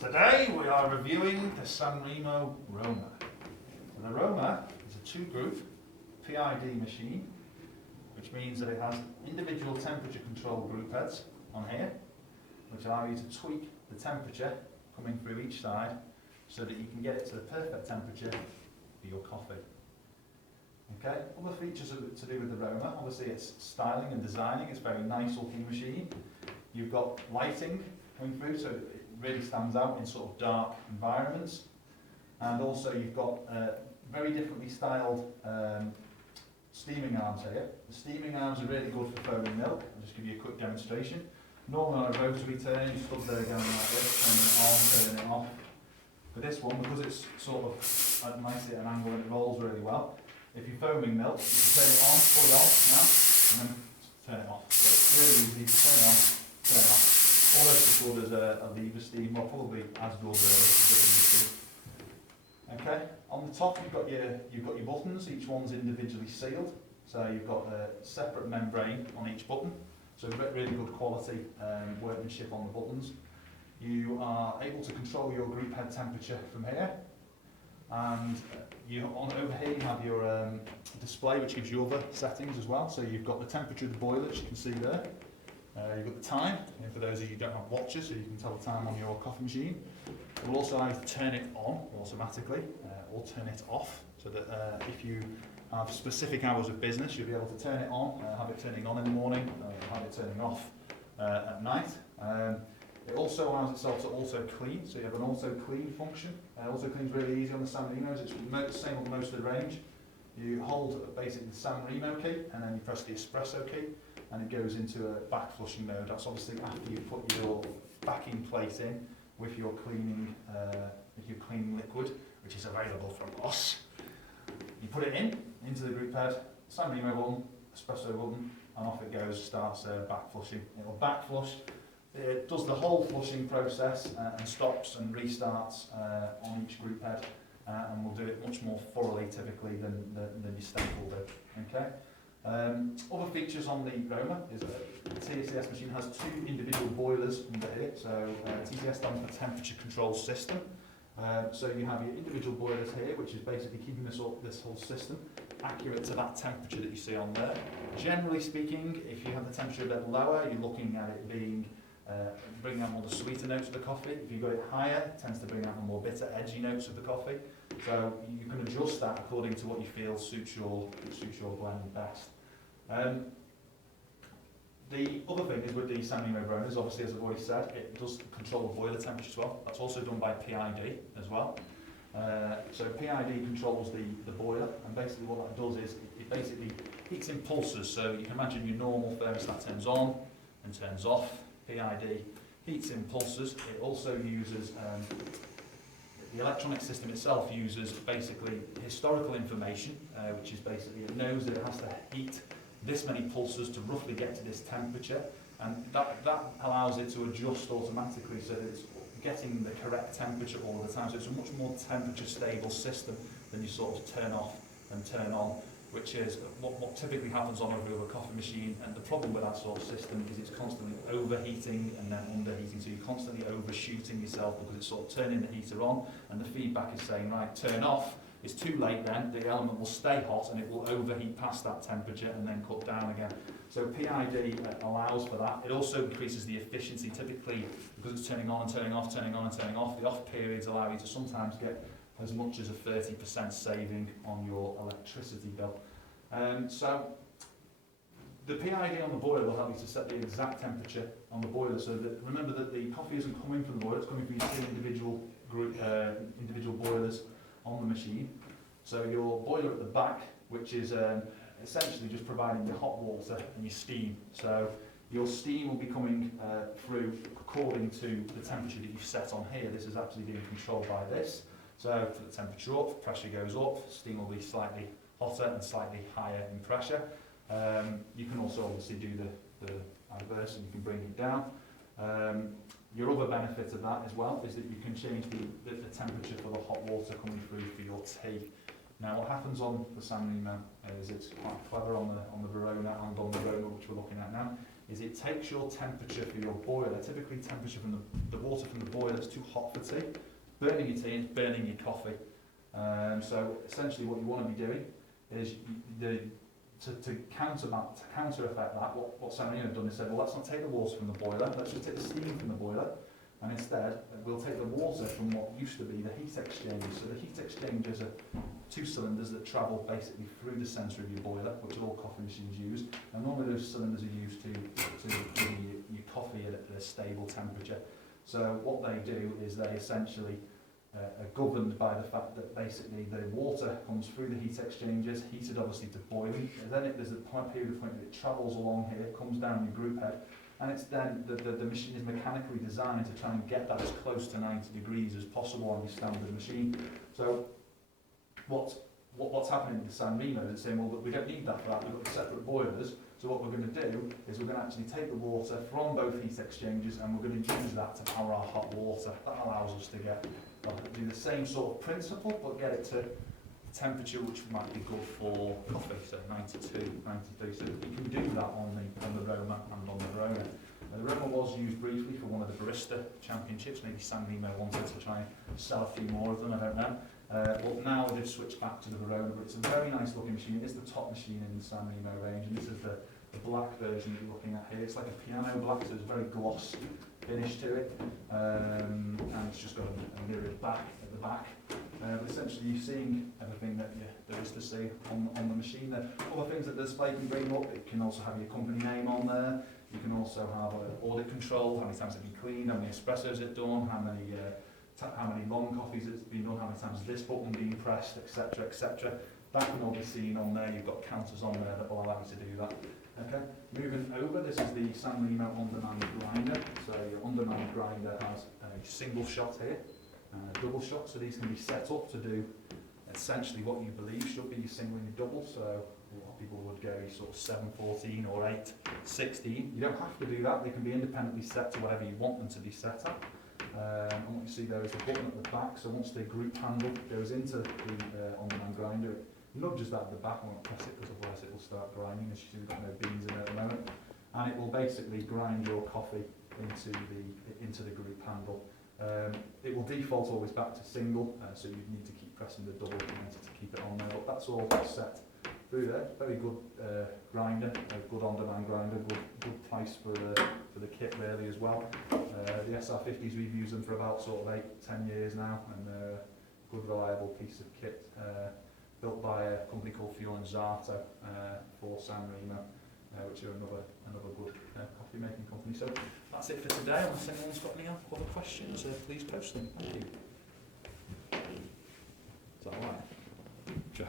Today we are reviewing the Sanremo Roma. So the Roma is a two-group PID machine, which means that it has individual temperature control group heads on here, which allow you to tweak the temperature coming through each side so that you can get it to the perfect temperature for your coffee. Okay, other features to do with the Roma, obviously it's styling and designing, it's a very nice looking machine. You've got lighting coming through, so it really stands out in sort of dark environments. And also you've got very differently styled steaming arms here. The steaming arms are really good for foaming milk. I'll just give you a quick demonstration. Normally on a rotary turn, you stood there going like this, turning it on, turning it off. For this one, because it's sort of nicely at an angle and it rolls really well, if you're foaming milk, you can turn it on, pull it on now, and then turn it off. So it's really easy to turn it on, turn it off. Almost as good as a lever steam, or probably as good really as a lever steam. Okay, on the top you've got your buttons, each one's individually sealed. So you've got a separate membrane on each button. So really good quality workmanship on the buttons. You are able to control your group head temperature from here. And over here you have your display, which gives you other settings as well. So you've got the temperature of the boiler, which you can see there. You've got the time, for those of you who don't have watches, so you can tell the time on your coffee machine. It will also allow you to turn it on automatically, or turn it off, so that if you have specific hours of business, you'll be able to turn it on, have it turning on in the morning, have it turning off at night. It also allows itself to auto-clean, so you have an auto-clean function. Auto-clean is really easy on the Sanremos, it's the same on most of the range. You hold basically the Sanremo key, and then you press the espresso key, and it goes into a back flushing mode. That's obviously after you put your backing plate in with your cleaning liquid, which is available from us. You put it into the group head, Sanremo button, espresso button, and off it goes, starts back flushing. It'll back flush. It does the whole flushing process and stops and restarts on each group head, and will do it much more thoroughly typically than your stamp will do. Okay. Other features on the Roma is that the TCS machine has two individual boilers under here. So TCS stands for Temperature Control System. So you have your individual boilers here, which is basically keeping this whole system accurate to that temperature that you see on there. Generally speaking, if you have the temperature a bit lower, you're looking at it being bringing out more the sweeter notes of the coffee. If you've got it higher, it tends to bring out the more bitter, edgy notes of the coffee. So you can adjust that according to what you feel suits your blend best. The other thing is with the Sanremo Romas, obviously as I've already said, it does control the boiler temperature as well. That's also done by PID as well. So PID controls the boiler, and basically what that does is it basically heats in pulses. So you can imagine your normal thermostat turns on and turns off. PID heats in pulses. It also uses the electronic system itself uses basically historical information, which is basically it knows that it has to heat this many pulses to roughly get to this temperature, and that allows it to adjust automatically so that it's getting the correct temperature all the time. So it's a much more temperature stable system than you sort of turn off and turn on, which is what typically happens on a real coffee machine. And the problem with that sort of system is it's constantly overheating and then underheating, so you're constantly overshooting yourself because it's sort of turning the heater on and the feedback is saying, right, turn off. It's too late then, the element will stay hot and it will overheat past that temperature and then cut down again. So PID allows for that. It also increases the efficiency, typically because it's turning on and turning off, turning on and turning off. The off periods allow you to sometimes get as much as a 30% saving on your electricity bill. So the PID on the boiler will help you to set the exact temperature on the boiler, so that remember that the coffee isn't coming from the boiler, it's coming from your two individual boilers on the machine. So your boiler at the back, which is essentially just providing your hot water and your steam. So your steam will be coming through according to the temperature that you've set on here. This is actually being controlled by this. So put the temperature up, pressure goes up, steam will be slightly hotter and slightly higher in pressure. You can also obviously do the inverse and you can bring it down. Your other benefit of that as well is that you can change the temperature for the hot water coming through for your tea. Now what happens on the Sanremo is it's quite clever on the Verona and on the Roma, which we're looking at now, is it takes your temperature for your boiler, typically temperature from the water from the boiler is too hot for tea, burning your tea and burning your coffee. So essentially what you want to be doing is to counter effect that, what Sanremo have done is said, well, let's not take the water from the boiler, let's just take the steam from the boiler, and instead we'll take the water from what used to be the heat exchangers. So the heat exchangers are two cylinders that travel basically through the centre of your boiler, which all coffee machines use, and normally those cylinders are used to give your coffee at a stable temperature. So what they do is they essentially are governed by the fact that basically the water comes through the heat exchangers, heated obviously to boiling, and then there's a period of point that it travels along here, comes down your group head, and it's then the machine is mechanically designed to try and get that as close to 90 degrees as possible on your standard machine. So what's happening with the Sanremo is it's saying, well, we don't need that for that, we've got separate boilers, so what we're going to do is we're going to actually take the water from both heat exchangers and we're going to use that to power our hot water. That allows us to do the same sort of principle, but get it to a temperature which might be good for coffee, so 92, 93. So you can do that on the Roma and on the Verona. The Roma was used briefly for one of the barista championships. Maybe Sanremo wanted to try and sell a few more of them, I don't know. But now they've switched back to the Verona, but it's a very nice looking machine. It is the top machine in the Sanremo range, and this is the black version you're looking at here. It's like a piano black, so there's a very gloss finish to it, and it's just got a mirrored back at the back. But essentially you're seeing everything that there is to see on the machine. There other things that the display can bring up. It can also have your company name on there. You can also have audit control, how many times it's been cleaned, how many espressos it's done, how many long coffees it's been done, how many times this button been pressed, etc, etc. That can all be seen on there. You've got counters on there that will allow you to do that. Okay, moving over, this is the Sanremo on-demand grinder. So your on-demand grinder has a single shot here and a double shot. So these can be set up to do essentially what you believe should be your single and your double. So a lot of people would go sort of 714 or 816. You don't have to do that. They can be independently set to whatever you want them to be set at. And what you see there is a button at the back. So once the group handle goes into the on-demand grinder, it nudges that at the back. I won't press it because otherwise it will start grinding. As you see, we've got no beans in there at the moment, and it will basically grind your coffee into the group handle. It will default always back to single, so you need to keep pressing the double to keep it on there. But that's all set through there. Very good grinder, a good on-demand grinder. Good price for the kit really as well. The SR50s, we've used them for about sort of 8-10 years now, and good reliable piece of kit. Built by a company called Fiorenzata for Sanremo, which are another good coffee making company. So that's it for today. Unless anyone's got any other questions, please post them. Thank you.